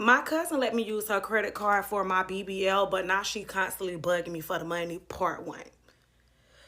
My cousin let me use her credit card for my BBL, but now she constantly bugging me for the money, part one.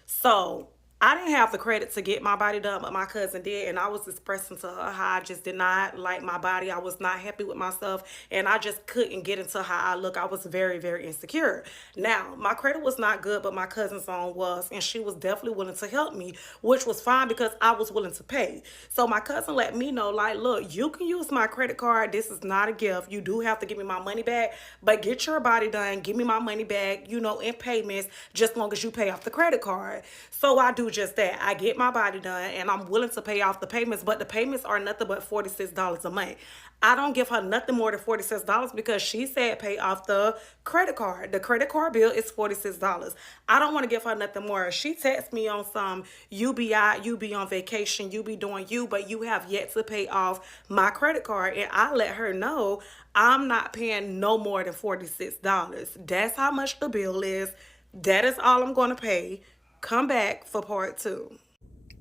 So I didn't have the credit to get my body done, but my cousin did. And I was expressing to her how I just did not like my body. I was not happy with myself. And I just couldn't get into how I look. I was very, very insecure. Now, my credit was not good, but my cousin's own was. And she was definitely willing to help me, which was fine because I was willing to pay. So my cousin let me know, like, look, you can use my credit card. This is not a gift. You do have to give me my money back, but get your body done. Give me my money back, in payments, just long as you pay off the credit card. So I do just that. I get my body done and I'm willing to pay off the payments, but the payments are nothing but $46 a month. I don't give her nothing more than $46 because she said pay off the credit card. The credit card bill is $46. I don't want to give her nothing more. She texts me on some, you be out, you be on vacation, you be doing you, but you have yet to pay off my credit card. And I let her know I'm not paying no more than $46. That's how much the bill is. That is all I'm going to pay. Come back for part two.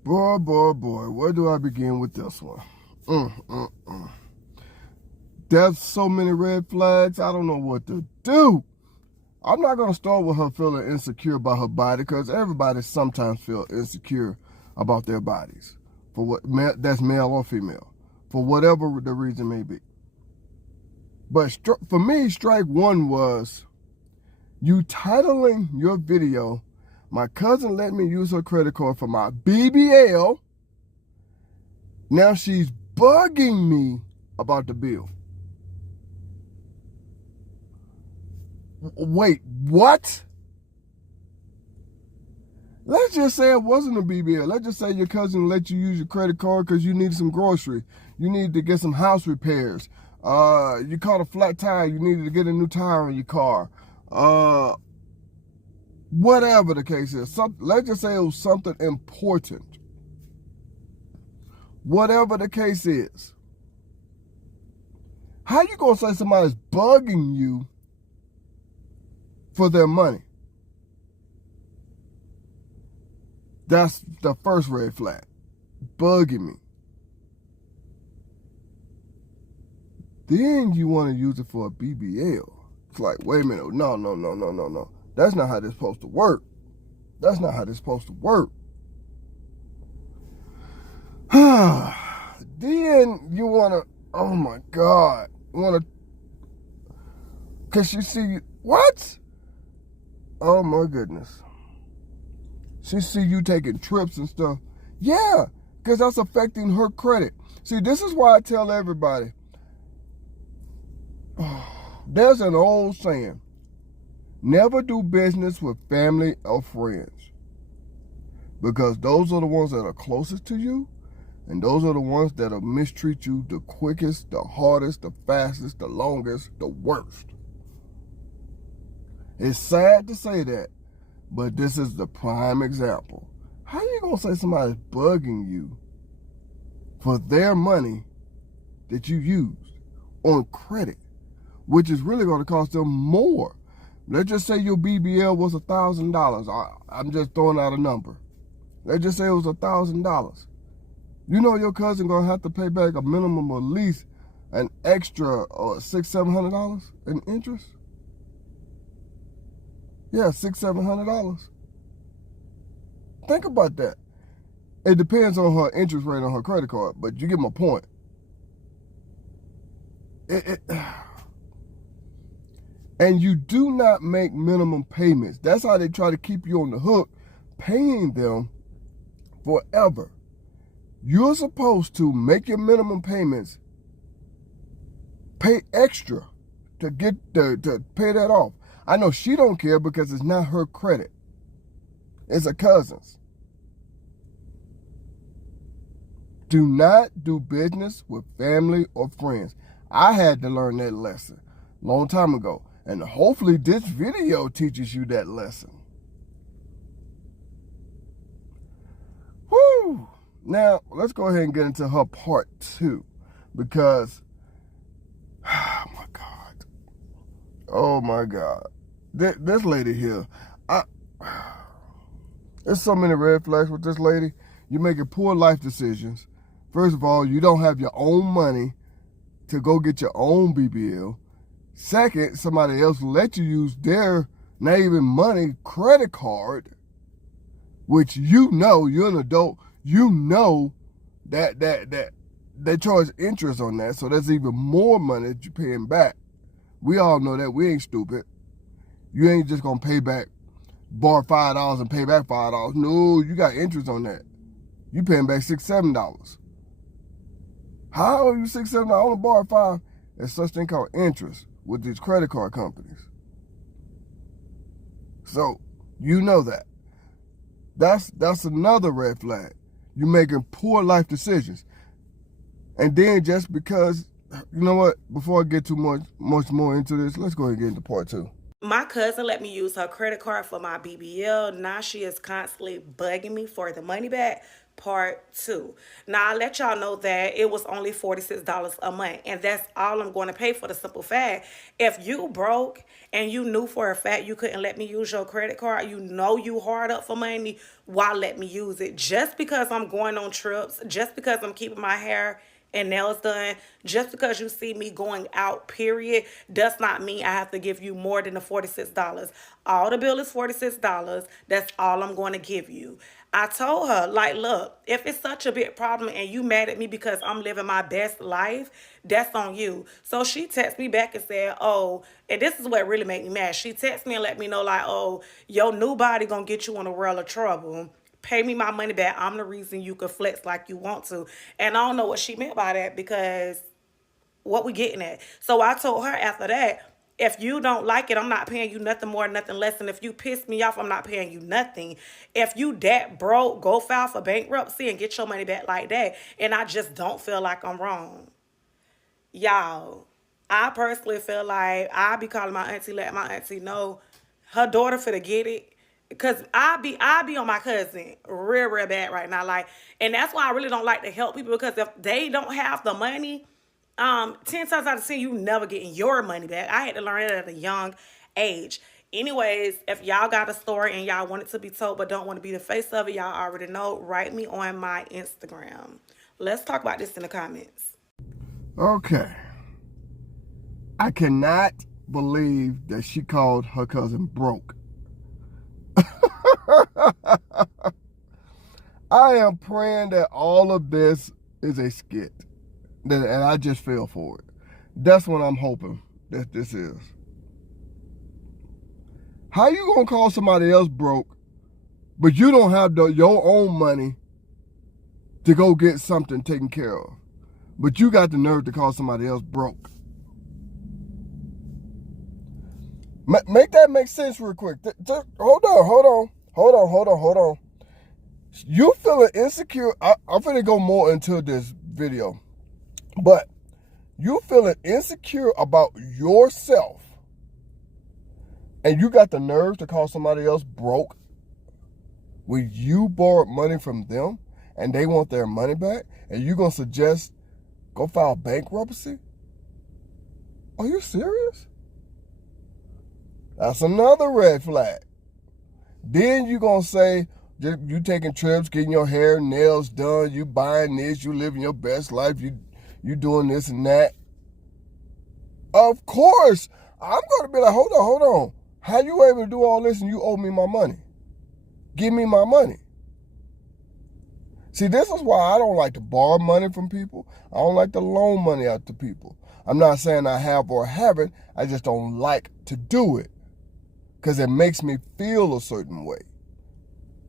Boy, boy, boy, where do I begin with this one? Mm, mm, mm. There's so many red flags, I don't know what to do. I'm not going to start with her feeling insecure about her body because everybody sometimes feel insecure about their bodies. For what that's male or female. For whatever the reason may be. But for me, strike one was you titling your video, "My cousin let me use her credit card for my BBL. Now she's bugging me about the bill." Wait, what? Let's just say it wasn't a BBL. Let's just say your cousin let you use your credit card because you needed some grocery. You needed to get some house repairs. You caught a flat tire. You needed to get a new tire in your car. Whatever the case is. Let's just say it was something important. Whatever the case is. How you going to say somebody's bugging you for their money? That's the first red flag. Bugging me. Then you want to use it for a BBL. It's like, wait a minute. No. That's not how this is supposed to work. That's not how this is supposed to work. Then you want to, oh my God. You want to, because you see, what? Oh my goodness. She see you taking trips and stuff. Yeah, because that's affecting her credit. See, this is why I tell everybody, there's an old saying, never do business with family or friends. Because those are the ones that are closest to you, and those are the ones that'll mistreat you the quickest, the hardest, the fastest, the longest, the worst. It's sad to say that, but this is the prime example. How you gonna say somebody's bugging you for their money that you used on credit, which is really gonna cost them more? Let's just say your BBL was $1,000. I'm just throwing out a number. Let's just say it was $1,000. You know your cousin gonna have to pay back a minimum of at least an extra $600-700 in interest. Yeah, $600-700. Think about that. It depends on her interest rate on her credit card, but you get my point. And you do not make minimum payments. That's how they try to keep you on the hook, paying them forever. You're supposed to make your minimum payments, pay extra to pay that off. I know she don't care because it's not her credit. It's a cousin's. Do not do business with family or friends. I had to learn that lesson a long time ago. And hopefully this video teaches you that lesson. Woo! Now, let's go ahead and get into her part two. Because, oh my God. This lady here, there's so many red flags with this lady. You're making poor life decisions. First of all, you don't have your own money to go get your own BBL. Second, somebody else let you use their not even money credit card, which you're an adult, that they charge interest on that, so that's even more money that you're paying back. We all know that. We ain't stupid. You ain't just gonna borrow $5 and pay back $5. No, you got interest on that. You paying back $6, $7. How are you $6, $7? I only borrowed $5. There's such thing called interest with these credit card companies. So you know that. That's another red flag. You're making poor life decisions. And then just because, you know what, before I get too much more into this, let's go ahead and get into part 2. My cousin let me use her credit card for my BBL. Now she is constantly bugging me for the money back. Part 2. Now I let y'all know that it was only $46 a month, and that's all I'm going to pay for the simple fact. If you broke and you knew for a fact you couldn't let me use your credit card, you know you hard up for money, why let me use it? Just because I'm going on trips, just because I'm keeping my hair and nails done, just because you see me going out, period, does not mean I have to give you more than the $46. All the bill is $46. That's all I'm going to give you. I told her, like, look, if it's such a big problem and you mad at me because I'm living my best life, that's on you. So she texted me back and said, oh, and this is what really made me mad. She texted me and let me know, like, oh, your new body gonna get you in a world of trouble. Pay me my money back. I'm the reason you can flex like you want to. And I don't know what she meant by that, because what we getting at? So I told her after that, if you don't like it, I'm not paying you nothing more, nothing less. And if you piss me off, I'm not paying you nothing. If you that broke, go file for bankruptcy and get your money back like that. And I just don't feel like I'm wrong. Y'all, I personally feel like I be calling my auntie, let my auntie know her daughter finna get it. Cause I be on my cousin real bad right now. Like, and that's why I really don't like to help people, because if they don't have the money, 10 times out of 10, you never getting your money back. I had to learn it at a young age. Anyways, if y'all got a story and y'all want it to be told but don't want to be the face of it, y'all already know, write me on my Instagram. Let's talk about this in the comments. Okay. I cannot believe that she called her cousin broke. I am praying that all of this is a skit, and I just fell for it. That's what I'm hoping that this is. How you gonna call somebody else broke, but you don't have your own money to go get something taken care of, but you got the nerve to call somebody else broke? Make that make sense real quick. Just hold on. You feeling insecure? I'm finna go more into this video, but you feeling insecure about yourself, and you got the nerve to call somebody else broke when you borrowed money from them and they want their money back, and you gonna suggest go file bankruptcy? Are you serious? That's another red flag. Then you gonna say you taking trips, getting your hair and nails done, you buying this, you living your best life, you doing this and that. Of course, I'm gonna be like, hold on. How you able to do all this and you owe me my money? Give me my money. See, this is why I don't like to borrow money from people. I don't like to loan money out to people. I'm not saying I have or haven't. I just don't like to do it, because it makes me feel a certain way.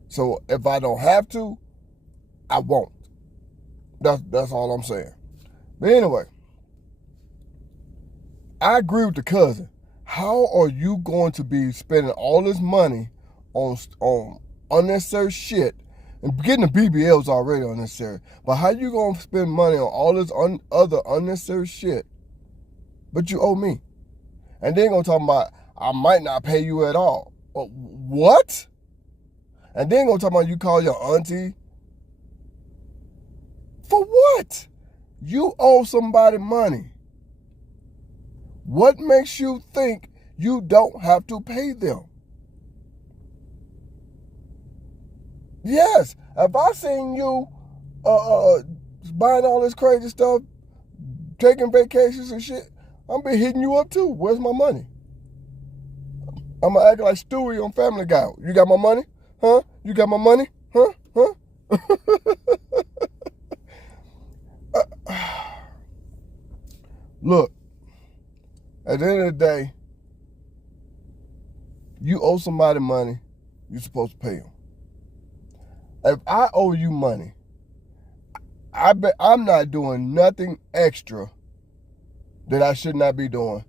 So if I don't have to, I won't. That's all I'm saying. But anyway, I agree with the cousin. How are you going to be spending all this money on unnecessary shit? And getting the BBL is already unnecessary. But how you going to spend money on all this other unnecessary shit, but you owe me? And then going to talk about, I might not pay you at all. What? And then going to talk about you call your auntie. For what? You owe somebody money. What makes you think you don't have to pay them? Yes, if I seen you buying all this crazy stuff, taking vacations and shit, I'm be hitting you up too. Where's my money? I'm gonna act like Stewie on Family Guy. You got my money? Huh? You got my money? Huh? Huh? Look, at the end of the day, you owe somebody money, you're supposed to pay them. If I owe you money, I bet I'm not doing nothing extra that I should not be doing,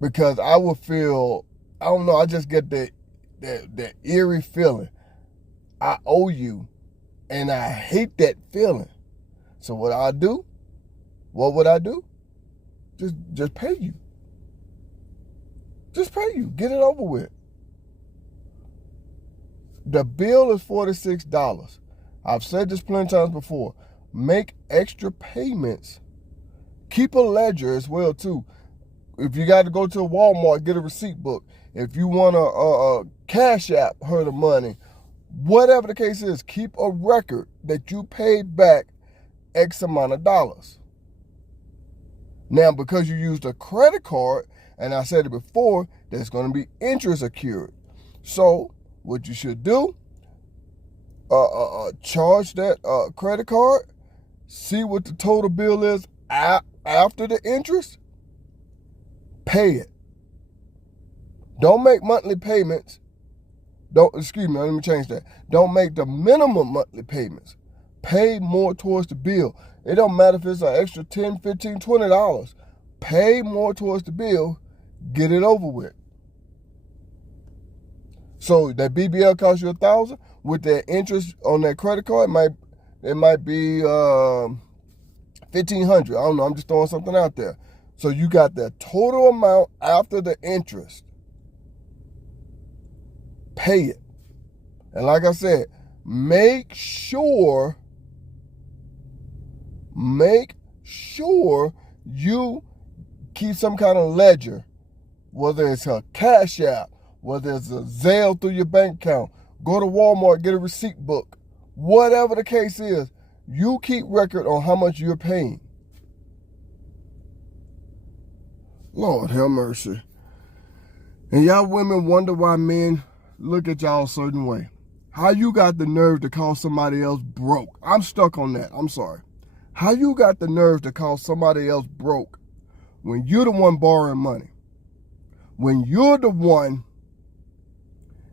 because I will feel, I don't know, I just get that eerie feeling. I owe you, and I hate that feeling. So what would I do? Just pay you. Just pay you. Get it over with. The bill is $46. I've said this plenty of times before. Make extra payments. Keep a ledger as well too. If you got to go to a Walmart, get a receipt book. If you want a Cash App her the money, whatever the case is, keep a record that you paid back X amount of dollars. Now, because you used a credit card, and I said it before, there's going to be interest accrued. So what you should do, charge that credit card, see what the total bill is after the interest, pay it. Don't make monthly payments. Let me change that. Don't make the minimum monthly payments. Pay more towards the bill. It don't matter if it's an extra $10, $15, $20. Pay more towards the bill. Get it over with. So that BBL costs you $1,000. With that interest on that credit card, it might be $1,500. I don't know. I'm just throwing something out there. So you got the total amount after the interest. Pay it. And like I said, make sure you keep some kind of ledger, whether it's a Cash App, whether it's a Zelle through your bank account. Go to Walmart, get a receipt book. Whatever the case is, you keep record on how much you're paying. Lord have mercy. And y'all women wonder why men look at y'all a certain way. How you got the nerve to call somebody else broke? I'm stuck on that. I'm sorry. How you got the nerve to call somebody else broke when you're the one borrowing money? When you're the one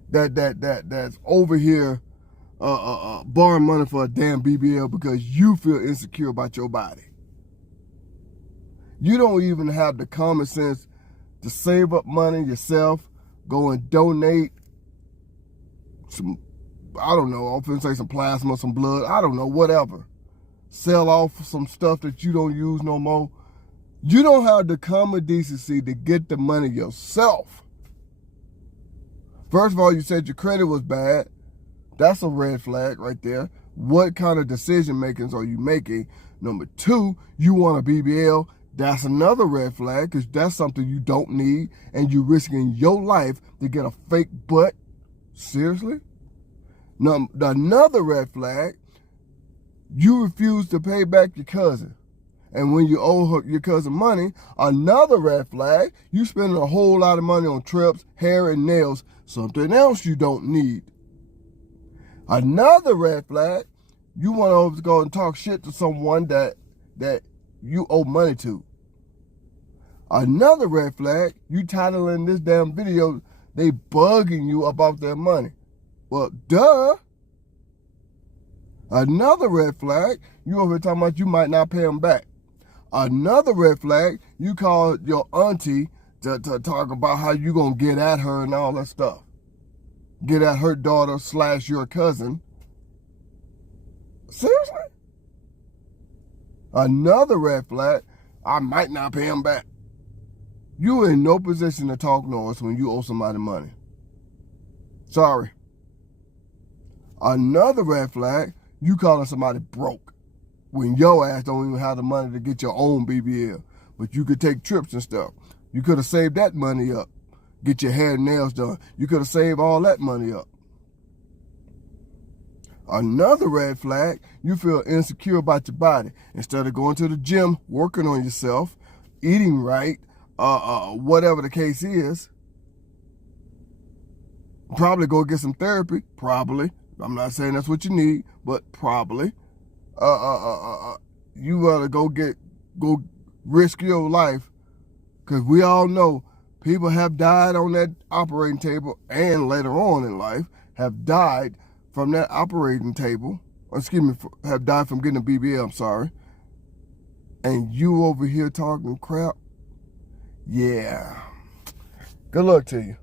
that's over here borrowing money for a damn BBL because you feel insecure about your body. You don't even have the common sense to save up money yourself, go and donate some, I don't know, I'm finna say some plasma, some blood, I don't know, whatever. Sell off some stuff that you don't use no more. You don't have the common decency to get the money yourself. First of all, you said your credit was bad. That's a red flag right there. What kind of decision makings are you making? Number two, you want a BBL. That's another red flag, because that's something you don't need, and you're risking your life to get a fake butt. Seriously? Now, another red flag, you refuse to pay back your cousin. And when you owe your cousin money, another red flag, you spending a whole lot of money on trips, hair, and nails, something else you don't need. Another red flag, you want to go and talk shit to someone that you owe money to. Another red flag, you titling this damn video, they bugging you about their money. Well, duh. Another red flag, you over here talking about you might not pay them back. Another red flag, you call your auntie to talk about how you gonna get at her and all that stuff. Get at her daughter / your cousin. Seriously? Another red flag, I might not pay him back. You in no position to talk noise when you owe somebody money. Sorry. Another red flag, you calling somebody broke when your ass don't even have the money to get your own BBL. But you could take trips and stuff. You could have saved that money up. Get your hair and nails done. You could have saved all that money up. Another red flag, you feel insecure about your body. Instead of going to the gym, working on yourself, eating right, whatever the case is, probably go get some therapy, probably. I'm not saying that's what you need, but probably. You gotta go risk your life, because we all know people have died on that operating table, and later on in life have died from that operating table. Have died from getting a BBL, I'm sorry. And you over here talking crap? Yeah. Good luck to you.